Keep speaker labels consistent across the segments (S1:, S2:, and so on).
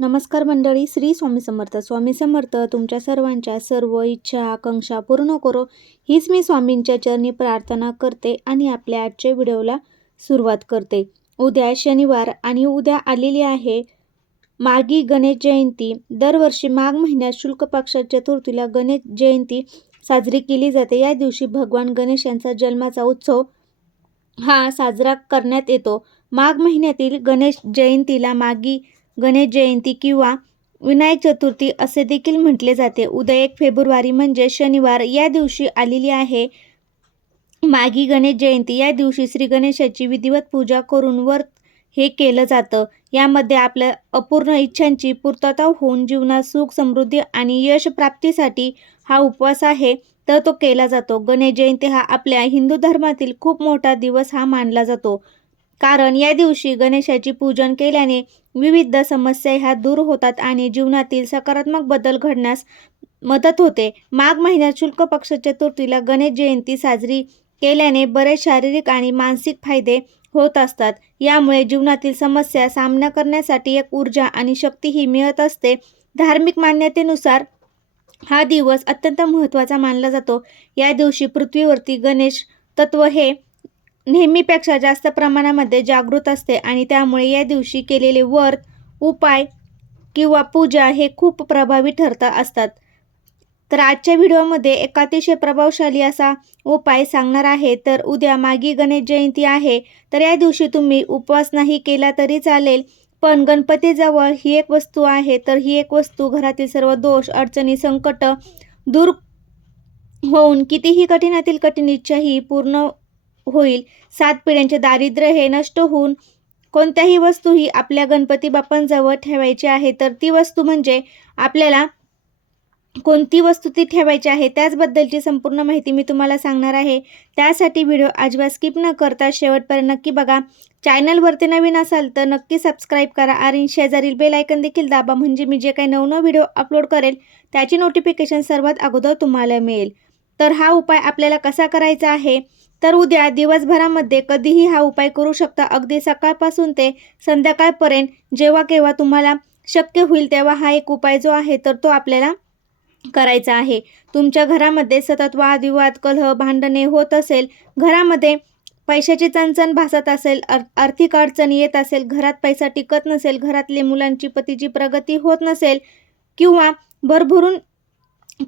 S1: नमस्कार मंडळी श्री स्वामी समर्थ. स्वामी समर्थ तुमच्या सर्वांच्या सर्व इच्छा आकांक्षा पूर्ण करो. हीच मी स्वामींच्या चरणी प्रार्थना करते आणि आपल्या आजच्या व्हिडिओला सुरुवात करते. उद्या शनिवार आणि उद्या आलेली आहे मागी गणेश जयंती. दरवर्षी माघ महिन्यात शुल्क पक्षात चतुर्थीला गणेश जयंती साजरी केली जाते. या दिवशी भगवान गणेश यांचा जन्माचा उत्सव हा साजरा करण्यात येतो. माघ महिन्यातील गणेश जयंतीला मागी गणेश जयंती किंवा विनायक चतुर्थी असे देखील म्हटले जाते. उद्या एक फेब्रुवारी म्हणजे शनिवार या दिवशी आलेली आहे. मागी गणेश जयंती या दिवशी श्री गणेशाची विधिवत पूजा करून व्रत हे केलं जातं. यामध्ये आपल्या अपूर्ण इच्छांची पूर्तता होऊन जीवनात सुख समृद्धी आणि यश प्राप्तीसाठी हा उपवास आहे तर तो केला जातो. गणेश जयंती हा आपल्या हिंदू धर्मातील खूप मोठा दिवस हा मानला जातो. कारण या दिवशी गणेशाची पूजन केल्याने विविध समस्या ह्या दूर होतात आणि जीवनातील सकारात्मक बदल घडण्यास मदत होते. माघ महिन्यात शुल्क पक्ष चतुर्थीला गणेश जयंती साजरी केल्याने बरेच शारीरिक आणि मानसिक फायदे होत असतात. यामुळे जीवनातील समस्या सामना करण्यासाठी एक ऊर्जा आणि शक्ती ही मिळत असते. धार्मिक मान्यतेनुसार हा दिवस अत्यंत महत्त्वाचा मानला जातो. या दिवशी पृथ्वीवरती गणेश तत्व हे नेहमीपेक्षा जास्त प्रमाणामध्ये जागृत असते आणि त्यामुळे या दिवशी केलेले व्रत उपाय किंवा पूजा हे खूप प्रभावी ठरत असतात. तर आजच्या व्हिडिओमध्ये एक अतिशय प्रभावशाली असा उपाय सांगणार आहे. तर उद्या मागी गणेश जयंती आहे. तर या दिवशी तुम्ही उपवास नाही केला तरी चालेल पण गणपतीजवळ ही एक वस्तू आहे. तर ही एक वस्तू घरातील सर्व दोष अडचणी संकट दूर होऊन कितीही कठीणातील कठीण इच्छा ही पूर्ण होईल. सात पिढ्यांचे दारिद्र्य हे नष्ट होऊन कोणत्याही वस्तू ही आपल्या गणपती बाप्पांजवळ ठेवायची आहे. तर ती वस्तू म्हणजे आपल्याला कोणती वस्तू ती ठेवायची आहे त्याचबद्दलची संपूर्ण माहिती मी तुम्हाला सांगणार आहे. त्यासाठी व्हिडिओ अजिबात स्किप न करता शेवटपर्यंत नक्की बघा. चॅनलवरती नवीन असाल तर नक्की सबस्क्राईब करा आणि शेजारील बेल आयकन देखील दाबा. म्हणजे मी जे काही नवनव व्हिडिओ अपलोड करेल त्याची नोटिफिकेशन सर्वात अगोदर तुम्हाला मिळेल. तर हा उपाय आपल्याला कसा करायचा आहे तर उद्या दिवसभरामध्ये कधीही हा उपाय करू शकता. अगदी सकाळपासून ते संध्याकाळपर्यंत जेव्हा केव्हा तुम्हाला शक्य होईल तेव्हा हा एक उपाय जो आहे तर तो आपल्याला करायचा आहे. तुमच्या घरामध्ये सतत वादविवाद कलह भांडणे होत असेल घरामध्ये पैशाची चणचण भासत असेल आर्थिक अडचण येत असेल घरात पैसा टिकत नसेल घरातले मुलांची पतीची प्रगती होत नसेल किंवा भरभरून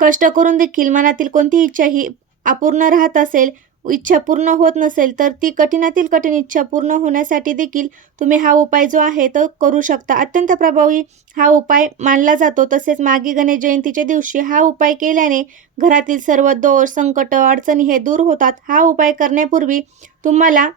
S1: कष्ट करून देखील मनातील कोणती इच्छा ही अपूर्ण राहत असेल इच्छा पूर्ण होत नसेल तर ती कठीणातील कठीण इच्छा पूर्ण होण्यासाठी देखील तुम्ही हा उपाय जो आहे तो करू शकता. अत्यंत प्रभावी हा उपाय मानला जातो. तसेच मागी गणेश जयंतीच्या दिवशी हा उपाय केल्याने घरातील सर्व दोष संकट अडचणी हे दूर होतात. हा उपाय करण्यापूर्वी तुम्हाला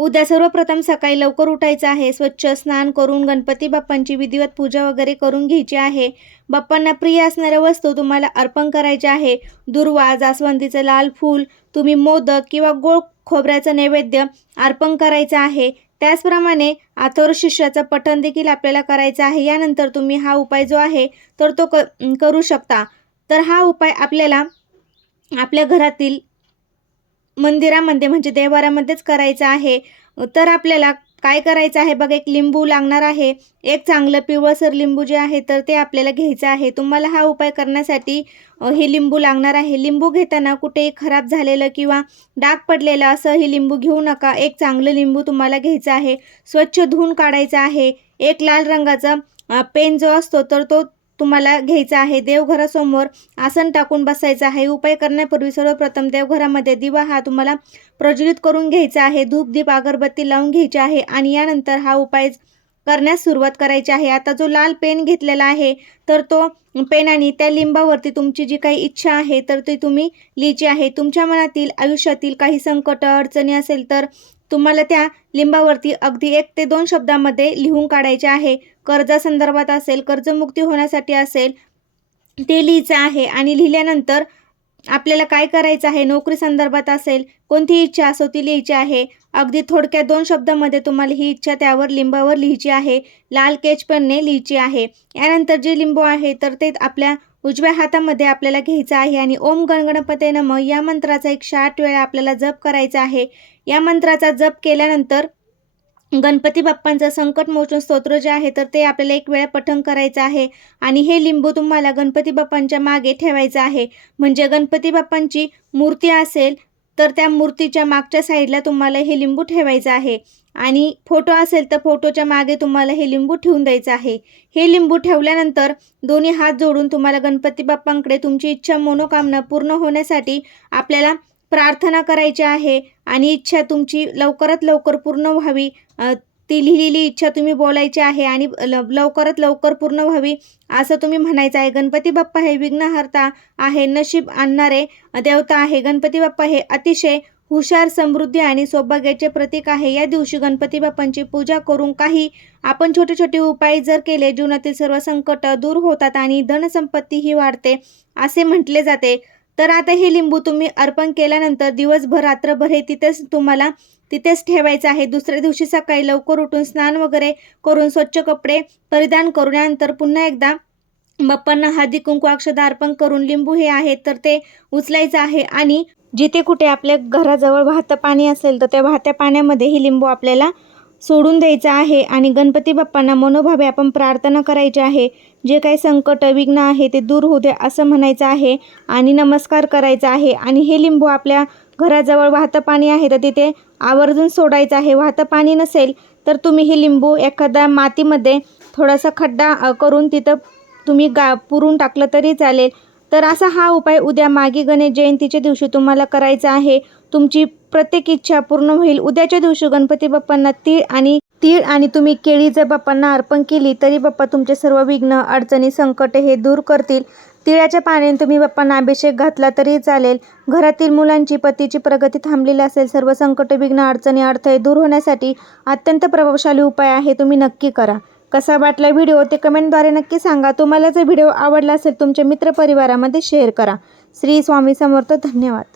S1: उद्या सर्वप्रथम सकाळी लवकर उठायचं आहे. स्वच्छ स्नान करून गणपती बाप्पांची विधिवत पूजा वगैरे करून घ्यायची आहे. बाप्पांना प्रिय असणाऱ्या वस्तू तुम्हाला अर्पण करायच्या आहे. दुर्वा जास्वंदीचं लाल फूल तुम्ही मोदक किंवा गोळ खोबऱ्याचं नैवेद्य अर्पण करायचं आहे. त्याचप्रमाणे आथोर शिष्याचं पठण देखील आपल्याला करायचं आहे. यानंतर तुम्ही हा उपाय जो आहे तर तो क करू शकता. तर हा उपाय आपल्याला आपल्या घरातील मंदिरामध्ये म्हणजे देवारामध्येच करायचं आहे. तर आपल्याला काय करायचं आहे? बघा एक लिंबू लागणार आहे. एक चांगलं पिवळसर लिंबू जे आहे तर ते आपल्याला घ्यायचं आहे. तुम्हाला हा उपाय करण्यासाठी हे लिंबू लागणार आहे. लिंबू घेताना कुठेही खराब झालेलं किंवा डाग पडलेलं असं हे लिंबू घेऊ नका. एक चांगलं लिंबू तुम्हाला घ्यायचं आहे. स्वच्छ धुवून काढायचं आहे. एक लाल रंगाचा पेन जो असतो तर तो तुम्हाला घ्यायचा आहे. देवघरासमोर आसन टाकून बसायचं आहे. उपाय करण्यापूर्वी सर्वप्रथम देवघरामध्ये दिवा हा तुम्हाला प्रज्वलित करून घ्यायचा आहे. धूप दीप अगरबत्ती लावून घ्यायची आहे आणि यानंतर हा उपाय करण्यास सुरुवात करायची आहे. आता जो लाल पेन घेतलेला आहे तर तो पेनाने त्या लिंबावरती तुमची जी काही इच्छा आहे तर ती तुम्ही लिहिची आहे. तुमच्या मनातील आयुष्यातील काही संकट अडचणी असेल तर तुम्हाला त्या लिंबावरती अगदी एक ते दोन शब्दामध्ये लिहून काढायचे आहे. कर्जासंदर्भात असेल कर्जमुक्ती होण्यासाठी असेल ते लिहायचं आहे आणि लिहिल्यानंतर आपल्याला काय करायचं आहे? नोकरी संदर्भात असेल कोणती इच्छा असो ती लिहायची आहे. अगदी थोडक्या दोन शब्दामध्ये तुम्हाला ही इच्छा त्यावर लिंबावर लिहायची आहे. लाल केचपेनने लिहायची आहे. यानंतर जे लिंबू आहे तर ते आपल्या उजव्या हातामध्ये आपल्याला घ्यायचं आहे आणि ओम गणगणपते नम या मंत्राचा एक आठ वेळा आपल्याला जप करायचा आहे. या मंत्राचा जप केल्यानंतर गणपती बाप्पांचं संकट मोचन स्तोत्र जे आहे तर ते आपल्याला एक वेळा पठण करायचं आहे. आणि हे लिंबू तुम्हाला गणपती बाप्पांच्या मागे ठेवायचं आहे. म्हणजे गणपती बाप्पांची मूर्ती असेल तर त्या मूर्तीच्या मागच्या साईडला तुम्हाला हे लिंबू ठेवायचं आहे. आणि फोटो असेल तर फोटोच्या मागे तुम्हाला हे लिंबू ठेवून द्यायचं आहे. हे लिंबू ठेवल्यानंतर दोन्ही हात जोडून तुम्हाला गणपती बाप्पांकडे तुमची इच्छा मनोकामना पूर्ण होण्यासाठी आपल्याला प्रार्थना करायची आहे आणि इच्छा तुमची लवकरात लवकर पूर्ण व्हावी. ती लिहिलेली इच्छा तुम्ही बोलायची आहे आणि ल लवकरात लवकर पूर्ण व्हावी असं तुम्ही म्हणायचं आहे. गणपती बाप्पा हे विघ्नहर्ता आहे नशीब आणणारे देवता आहे. गणपती बाप्पा हे अतिशय हुशार समृद्धी आणि सौभाग्याचे प्रतीक आहे. या दिवशी गणपती बाप्पांची पूजा करून काही आपण छोटे छोटे उपाय जर केले जीवनातील सर्व संकट दूर होतात आणि धनसंपत्तीही वाढते असे म्हटले जाते. तर आता हे लिंबू तुम्ही अर्पण केल्यानंतर दिवसभर रात्रभर हे तिथेच तुम्हाला तिथेच ठेवायचं आहे. दुसऱ्या दिवशी सकाळी लवकर उठून स्नान वगैरे करून स्वच्छ कपडे परिधान करून यानंतर पुन्हा एकदा बाप्पांना हळदी कुंकू अक्षदा अर्पण करून लिंबू हे आहे तर ते उचलायचं आहे. आणि जिथे कुठे आपल्या घराजवळ वाहतं पाणी असेल तर त्या वाहत्या पाण्यामध्ये ही लिंबू आपल्याला सोडून द्यायचं आहे. आणि गणपती बाप्पांना मनोभावे आपण प्रार्थना करायची आहे. जे काही संकट विघ्न आहे ते दूर होऊ दे असं म्हणायचं आहे. आणि नमस्कार करायचा आहे. आणि हे लिंबू आपल्या घराजवळ वाहतं पाणी आहे तर तिथे आवर्जून सोडायचं आहे. वाहतं पाणी नसेल तर तुम्ही हे लिंबू एखाद्या मातीमध्ये थोडासा खड्डा करून तिथं तुम्ही गा पुरून टाकलं तरी चालेल. तर असा हा उपाय उद्या मागी गणेश जयंतीच्या दिवशी तुम्हाला करायचा आहे. तुमची प्रत्येक इच्छा पूर्ण होईल. उद्याच्या दिवशी गणपती बाप्पांना तीळ आणि तीळ आणि तुम्ही केळी जर बाप्पांना अर्पण केली तरी बाप्पा तुमचे सर्व विघ्न अडचणी संकट हे दूर करतील. तिळाच्या पाण्याने तुम्ही बाप्पांना अभिषेक घातला तरी चालेल. घरातील मुलांची पतीची प्रगती थांबलेली असेल सर्व संकट विघ्न अडचणी अडथळे दूर होण्यासाठी अत्यंत प्रभावशाली उपाय आहे. तुम्ही नक्की करा. कसा वाटला व्हिडिओ ते कमेंटद्वारे नक्की सांगा. तुम्हाला जर व्हिडिओ आवडला असेल तुमच्या मित्रपरिवारामध्ये शेअर करा. श्री स्वामी समर्थ धन्यवाद.